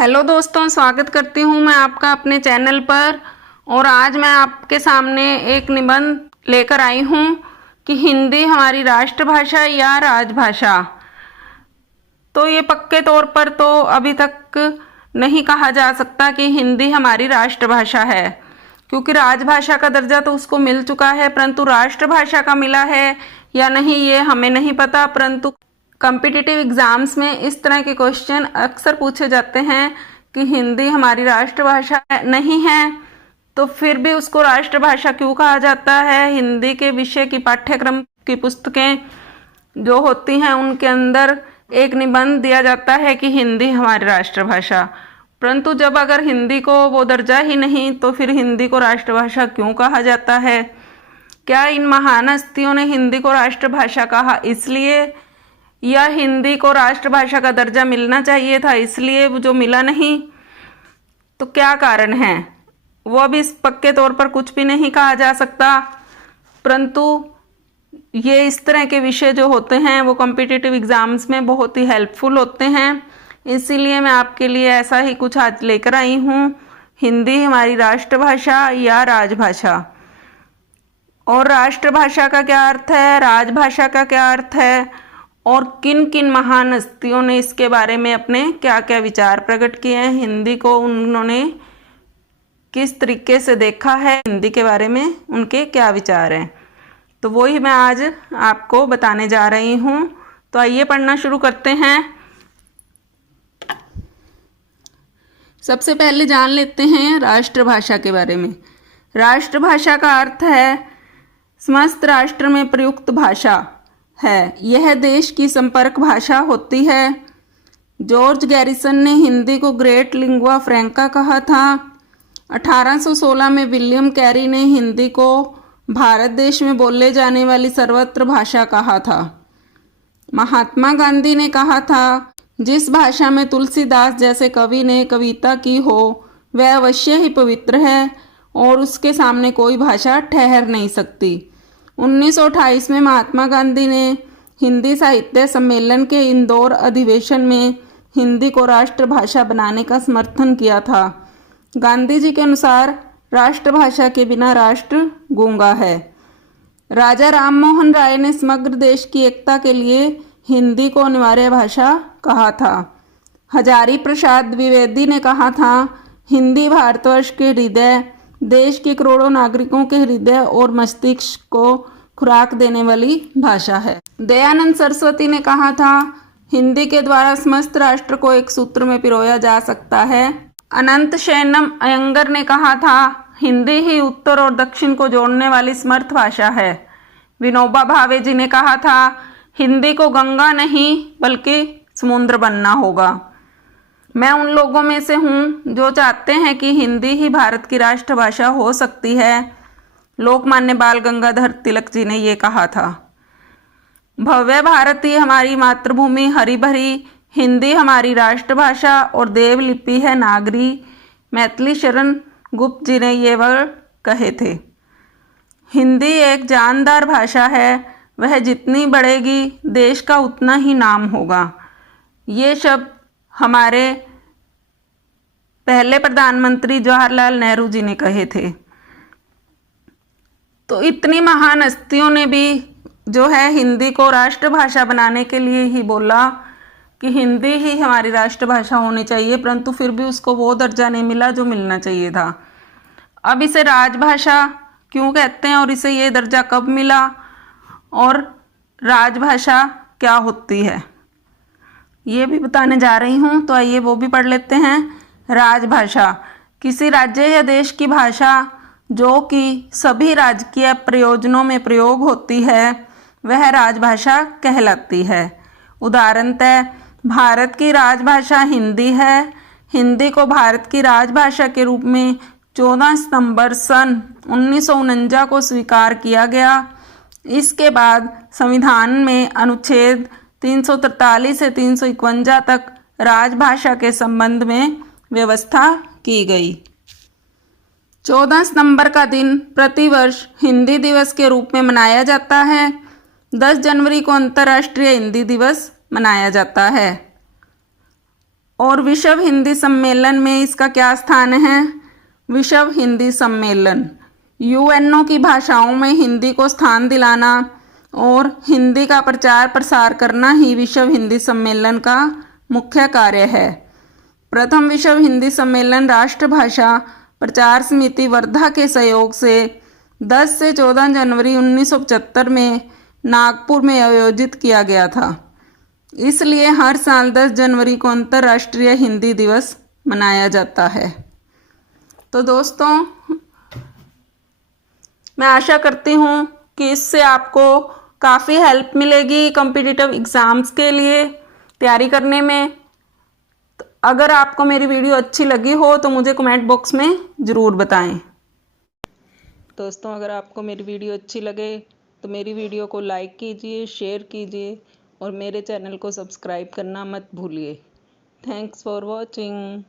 Hello दोस्तों, स्वागत करती हूँ मैं आपका अपने चैनल पर। और आज मैं आपके सामने एक निबंध लेकर आई हूँ कि हिंदी हमारी राष्ट्रभाषा या राजभाषा। तो ये पक्के तौर पर तो अभी तक नहीं कहा जा सकता कि हिंदी हमारी राष्ट्रभाषा है, क्योंकि राजभाषा का दर्जा तो उसको मिल चुका है, परंतु राष्ट्रभाषा का मिला है या नहीं ये हमें नहीं पता। परंतु कॉम्पिटिटिव एग्जाम्स में इस तरह के क्वेश्चन अक्सर पूछे जाते हैं कि हिंदी हमारी राष्ट्रभाषा नहीं है तो फिर भी उसको राष्ट्रभाषा क्यों कहा जाता है। हिंदी के विषय की पाठ्यक्रम की पुस्तकें जो होती हैं उनके अंदर एक निबंध दिया जाता है कि हिंदी हमारी राष्ट्रभाषा, परंतु जब अगर हिंदी को वो दर्जा ही नहीं तो फिर हिंदी को राष्ट्रभाषा क्यों कहा जाता है। क्या इन महान हस्तियों ने हिंदी को राष्ट्रभाषा कहा इसलिए, या हिंदी को राष्ट्रभाषा का दर्जा मिलना चाहिए था इसलिए जो मिला नहीं, तो क्या कारण है वो अभी इस पक्के तौर पर कुछ भी नहीं कहा जा सकता। परंतु ये इस तरह के विषय जो होते हैं वो कॉम्पिटिटिव एग्जाम्स में बहुत ही हेल्पफुल होते हैं, इसीलिए मैं आपके लिए ऐसा ही कुछ आज लेकर आई हूँ। हिंदी हमारी राष्ट्रभाषा या राजभाषा, और राष्ट्रभाषा का क्या अर्थ है, राजभाषा का क्या अर्थ है, और किन किन महान हस्तियों ने इसके बारे में अपने क्या क्या विचार प्रकट किए हैं, हिंदी को उन्होंने किस तरीके से देखा है, हिंदी के बारे में उनके क्या विचार हैं, तो वही मैं आज आपको बताने जा रही हूँ। तो आइए पढ़ना शुरू करते हैं। सबसे पहले जान लेते हैं राष्ट्रभाषा के बारे में। राष्ट्रभाषा का अर्थ है समस्त राष्ट्र में प्रयुक्त भाषा है, यह देश की संपर्क भाषा होती है। जॉर्ज गैरिसन ने हिंदी को ग्रेट लिंगुआ फ्रैंका कहा था। 1816 में विलियम कैरी ने हिंदी को भारत देश में बोले जाने वाली सर्वत्र भाषा कहा था। महात्मा गांधी ने कहा था, जिस भाषा में तुलसीदास जैसे कवि ने कविता की हो वह अवश्य ही पवित्र है और उसके सामने कोई भाषा ठहर नहीं सकती। 1928 में महात्मा गांधी ने हिंदी साहित्य सम्मेलन के इंदौर अधिवेशन में हिंदी को राष्ट्रभाषा बनाने का समर्थन किया था। गांधी जी के अनुसार राष्ट्रभाषा के बिना राष्ट्र गूंगा है। राजा राममोहन राय ने समग्र देश की एकता के लिए हिंदी को अनिवार्य भाषा कहा था। हजारी प्रसाद द्विवेदी ने कहा था, हिंदी भारतवर्ष के हृदय, देश के करोड़ों नागरिकों के हृदय और मस्तिष्क को खुराक देने वाली भाषा है। दयानंद सरस्वती ने कहा था, हिंदी के द्वारा समस्त राष्ट्र को एक सूत्र में पिरोया जा सकता है। अनंत शयनम अयंगर ने कहा था, हिंदी ही उत्तर और दक्षिण को जोड़ने वाली समर्थ भाषा है। विनोबा भावे जी ने कहा था, हिंदी को गंगा नहीं बल्कि समुद्र बनना होगा। मैं उन लोगों में से हूँ जो चाहते हैं कि हिंदी ही भारत की राष्ट्रभाषा हो सकती है। लोकमान्य बाल गंगाधर तिलक जी ने ये कहा था। भव्य भारती हमारी मातृभूमि हरी भरी, हिंदी हमारी राष्ट्रभाषा और देवलिपि है नागरी। मैथिली शरण गुप्त जी ने ये वर्ड कहे थे। हिंदी एक जानदार भाषा है, वह जितनी बढ़ेगी देश का उतना ही नाम होगा। ये शब्द हमारे पहले प्रधानमंत्री जवाहरलाल नेहरू जी ने कहे थे। तो इतनी महान हस्तियों ने भी जो है हिंदी को राष्ट्रभाषा बनाने के लिए ही बोला कि हिंदी ही हमारी राष्ट्रभाषा होनी चाहिए, परंतु फिर भी उसको वो दर्जा नहीं मिला जो मिलना चाहिए था। अब इसे राजभाषा क्यों कहते हैं और इसे ये दर्जा कब मिला, और राजभाषा क्या होती है ये भी बताने जा रही हूँ। तो आइए वो भी पढ़ लेते हैं। राजभाषा किसी राज्य या देश की भाषा जो कि सभी राजकीय प्रयोजनों में प्रयोग होती है वह राजभाषा कहलाती है। उदाहरणतः भारत की राजभाषा हिंदी है। हिंदी को भारत की राजभाषा के रूप में 14 सितंबर सन 1949 को स्वीकार किया गया। इसके बाद संविधान में अनुच्छेद 343 से 351 तक राजभाषा के संबंध में व्यवस्था की गई। 14 सितंबर का दिन प्रतिवर्ष हिंदी दिवस के रूप में मनाया जाता है। 10 जनवरी को अंतर्राष्ट्रीय हिंदी दिवस मनाया जाता है। और विश्व हिंदी सम्मेलन में इसका क्या स्थान है? विश्व हिंदी सम्मेलन यूएनओ की भाषाओं में हिंदी को स्थान दिलाना और हिंदी का प्रचार प्रसार करना ही विश्व हिंदी सम्मेलन का मुख्य कार्य है। प्रथम विश्व हिंदी सम्मेलन राष्ट्रभाषा प्रचार समिति वर्धा के सहयोग से 10 से 14 जनवरी 1975 में नागपुर में आयोजित किया गया था। इसलिए हर साल 10 जनवरी को अंतर्राष्ट्रीय हिंदी दिवस मनाया जाता है। तो दोस्तों, मैं आशा करती हूँ कि इससे आपको काफ़ी हेल्प मिलेगी कॉम्पिटिटिव एग्ज़ाम्स के लिए तैयारी करने में। तो अगर आपको मेरी वीडियो अच्छी लगी हो तो मुझे कमेंट बॉक्स में ज़रूर बताएं। दोस्तों, अगर आपको मेरी वीडियो अच्छी लगे तो मेरी वीडियो को लाइक कीजिए, शेयर कीजिए और मेरे चैनल को सब्सक्राइब करना मत भूलिए। Thanks for watching.